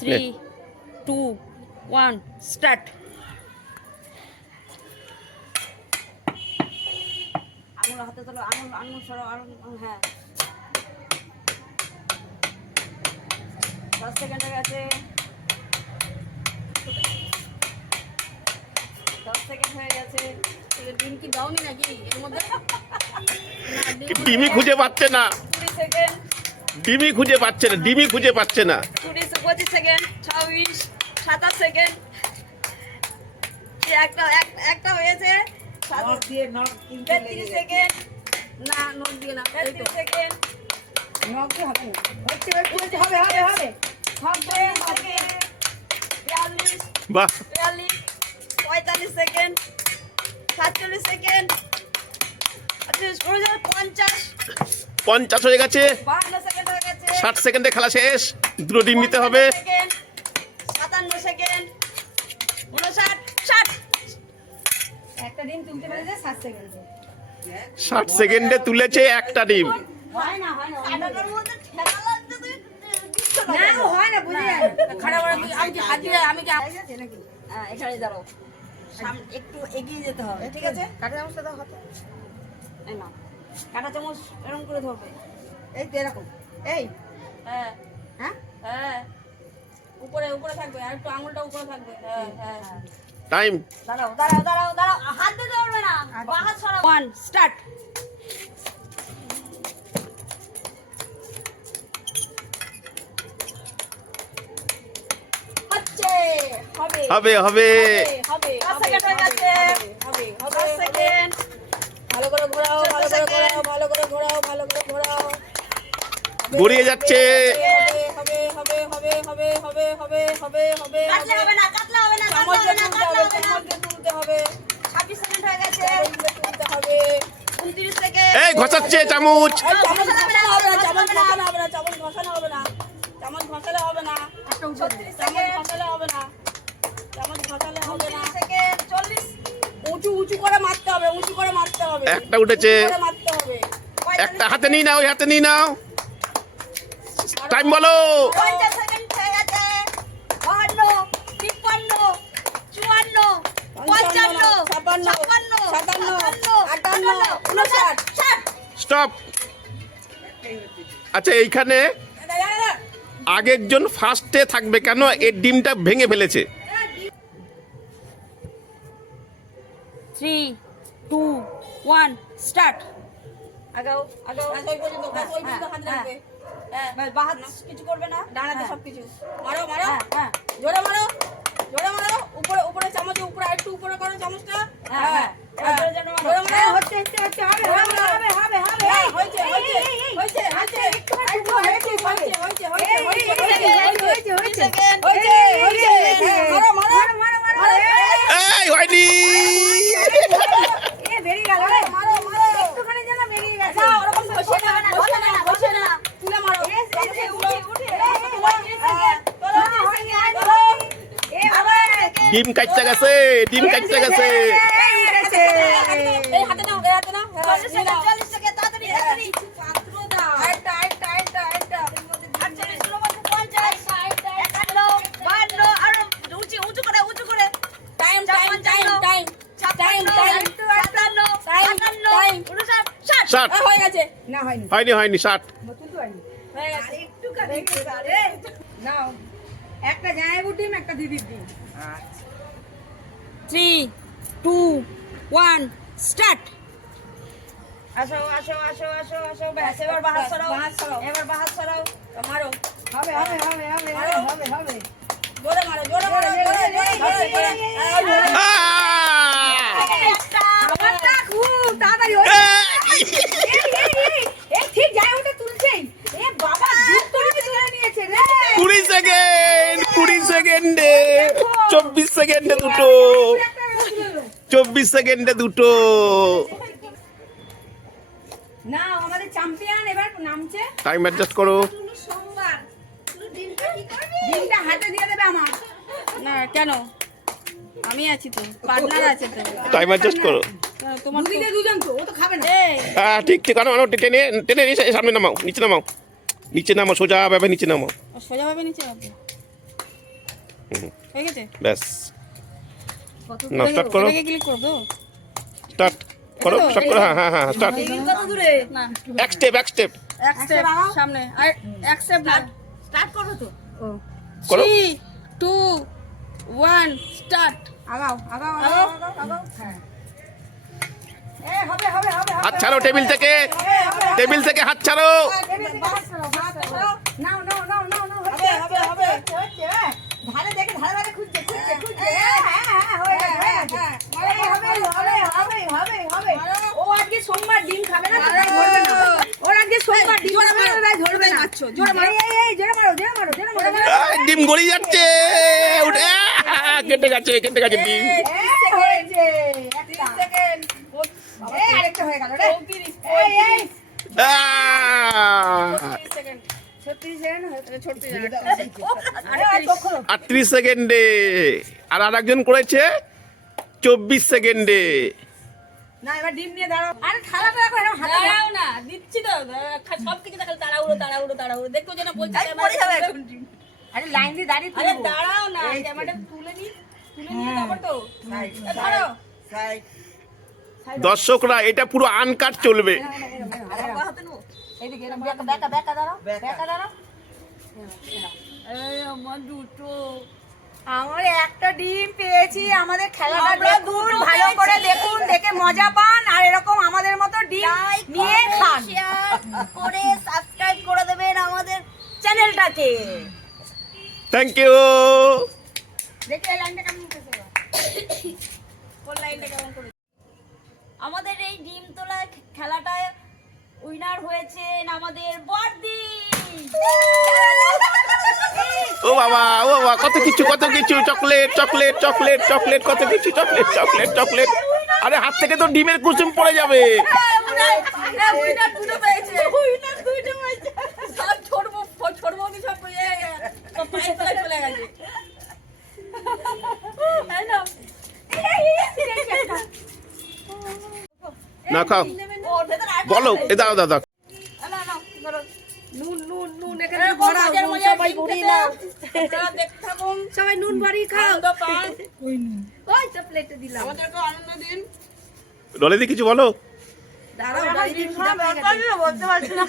3, 2, 1, start. আঙুল হাতে তোলো, আঙুল সরাও, হ্যাঁ 10 সেকেন্ড হয়ে গেছে, 10 সেকেন্ড হয়ে গেছে। ডিম কি দাওনি নাকি এর মধ্যে? ডিমই খুঁজে পাচ্ছে না, 20 সেকেন্ড, ডিমই খুঁজে পাচ্ছে না, ডিমই খুঁজে পাচ্ছে না। 25 সেকেন্ড, 26, 27 সেকেন্ড। একটা হয়েছে, 33 সেকেন্ড, না নখ দিয়ে না, 33 সেকেন্ড, নখ দিয়ে হবে না, হচ্ছে হবে 42, বাহ 43, 45 সেকেন্ড, 47 সেকেন্ড, 50, 50 হয়ে গেছে, 52 সেকেন্ড হয়ে গেছে, 60 সেকেন্ডে খেলা শেষ। দুটো ডিম নিতে হবে। 57 সেকেন্ড, 59, 60। একটা ডিম তুলতে পেরেছে 7 সেকেন্ডে। 60 সেকেন্ডে তুলেছে একটা ডিম। হয় না কাটাটার মধ্যে ঠেলা লাগছে, তুই দিচ্ছ না না কেন? হয় না বুঝে যায় খারাপ হলে আমি কি হাত দিয়ে আমি কি হ্যাঁ এখানে দাঁড়াও, একটু এগিয়ে যেতে হবে, ঠিক আছে? কাটা চামচটা দাও হাতে, এই না কাঁটা চামচ এরকম করে ধরবে, এই তো এরকম, এই হ্যাঁ হ্যাঁ হ্যাঁ উপরে থাকবে, আর একটু আঙুলটা উপরে থাকবে, হ্যাঁ হ্যাঁ টাইম। দাঁড়াও হাত দিতে পারবে না, হাত সরাও। 1 স্টার্ট। হচ্ছে হবে হবে হবে হবে 10 সেকেন্ড হয়ে গেছে, হবে 10 সেকেন্ড, ভালো করে ঘোরাও, ভালো করে ঘোরাও, গড়িয়ে যাচ্ছে। হবে কাটলে হবে না, চামচ দিয়ে তুলতে হবে। 26 সেকেন্ড হয়ে গেছে, তুলতে হবে। 29 সেকেন্ড, এই ঘষাচ্ছে চামচ। চামচ ঘষানো হবে না, চামচ ঘষানো হবে না, 36 সেকেন্ড, চামচ ঘষালে হবে না, সেকেন্ড 40, উঁচু করে মারতে হবে, একটা উঠেছে, মারতে হবে। একটা হাতে নিয়ে নাও, ওই হাতে নিয়ে নাও। টাইম বলো। 50 সেকেন্ড হয়ে গেছে, 52, 53, 54, 55, 56, 57, 58, 60। স্টপ। আচ্ছা এইখানে আগেরজন ফার্স্টে থাকবে কেন? এর ডিমটা ভেঙে ফেলেছে। 3, 2, 1 স্টার্ট। আগাও ওই পর্যন্ত হাত রাখবে, হ্যাঁ বাঁ হাত কিছু করবে না, ডান হাতে সবকিছু মারো, হ্যাঁ জোরে মারো, উপরে চামচের উপরে একটু উপরে করো চামচটা, হ্যাঁ জোরে মারো, হচ্ছে হবে হয়েছে এই হয়নি। এ বেরিয়ে গেল রে, একটুখানি যেন বেরিয়ে গেছে। ঘষে না, তুলে মারো, ডিম কাটতে গেছে, ডিম কাটতে গেছে। এই হাতে নাও, 40 সেকেন্ড, তাড়াতাড়ি পাত্র দাও, আরেকটা 48, 49, 50, 51, 52, আর উঁচু করে টাইম 60 হয়ে গেছে, না হয়নি, হয়নি 60। নতুন তো হয়নি। হয়ে গেছে। একটুখানি নাও, একটা জামাইবুর ডিম, একটা দিদির ডিম। 3, 2, 1 স্টার্ট। আসো ব্যাস, এবার বাহাত সরাও, মারো, হবে জোরে মারো, আমারটা খুব তাড়াতাড়ি হয়ে এই ঠিক জায়গাটা তুলছেই, এ বাবা দুধ করে তুলে নিয়েছে রে। 20 সেকেন্ডে 24 সেকেন্ডে দুটো, 24 সেকেন্ডে দুটো। না আমাদের চ্যাম্পিয়ন এবার নামছে। টাইম অ্যাডজাস্ট করো। সোমবার ডিমটা হাতে দিয়ে দেবে আমার। না কেন, আমি আছি তো, পার্টনার আছে তো, টাইম অ্যাডজাস্ট করো। তোমার তো দুদিকে দুজন তো, ও তো খাবে না। এই হ্যাঁ ঠিক আনো, টেনে সামনে নামাও, নিচে নামাও, সোজা ভাবে নিচে নামাও। সোজাভাবে নিচে রাখবো। হয়ে গেছে ব্যাস না স্টার্ট করো এটাকে ক্লিক করো তো স্টার্ট করো স্টার্ট করো হ্যাঁ স্টার্ট কত দূরে না এক স্টেপ এক স্টেপ সামনে আর এক স্টেপ না স্টার্ট করো তো করো 3 2 1 স্টার্ট আগাও আগাও আগাও আগাও হ্যাঁ হবে হবে হবে হাত ছাড়ো টেবিল থেকে হাত ছাড়ো নাও নাও নাও নাও নাও হবে হবে হবে ধারে দেখে ধারে খুঁজছে হবে ও আজকে সোমবার ডিম খাবে না ওর আজকে সোমবার ডিম ধরবে না জোরে মারো এই জোরে মারো ডিম গড়িয়ে যাচ্ছে উঠে কেটে গেছে ডিম হয়েছে 30 সেকেন্ড আরেকটা হয়ে গেল রে এই আহ! 36 সেকেন্ড হয়েছে 38 সেকেন্ডে আর আরেকজন করেছে 24 সেকেন্ডে না এবার ডিম নিয়ে দাঁড়াও আরে থালাটা রাখো এরকম হাতে দাঁড়াও না দিচ্ছি তো সব কিছু দেখাল তাড়াহুড়ো দেখো যেন বলছি আরে লাইন দিয়ে দাঁড়িয়ে আরে দাঁড়াও না ক্যামেরাটা তুলে নি তারপর তো ধরো দর্শকরা এটা পুরো আনকাট চলবে হাতে নেবো এইদিকে এরকম বেকা দাঁড়াও এই আমার দুটো আমরা একটা ডিম পেয়েছি আমাদের খেলাটা দেখুন ভালো করে দেখুন দেখে মজা পান আর এরকম আমাদের মতো ডিম নিয়ে খান করে সাবস্ক্রাইব করে দেবেন আমাদের চ্যানেলটাকে থ্যাংক ইউ দেখি এই লাইনটা কেমন উঠেছে কোন লাইনটা কেমন করে আমাদের এই ডিম তোলা খেলাটায় উইনার হয়েছেন আমাদের বড়দি ও বাবা কত কিছু চকলেট কত কিছু চকলেট আরে হাত থেকে তো ডিমের কুসুম পড়ে যাবে উইনার দুটো পেয়েছে সব ছোট বৌদি সব পায়ে তলায় চলে গেছে তাই না না খাও ওর ভেতরে আর বলো এ দাও না ধরো নুন এখানে ভরা সবাই ভরিয়ে নাও দেখতে থাকুন সবাই নুন বাড়ি খাও আনন্দ পান ওই তো প্লেটে দিলাম আমাদেরকে আনন্দ দিন ডলেদি কিছু বলো দাঁড়াও ডিম খাওয়া বলতে পারছি না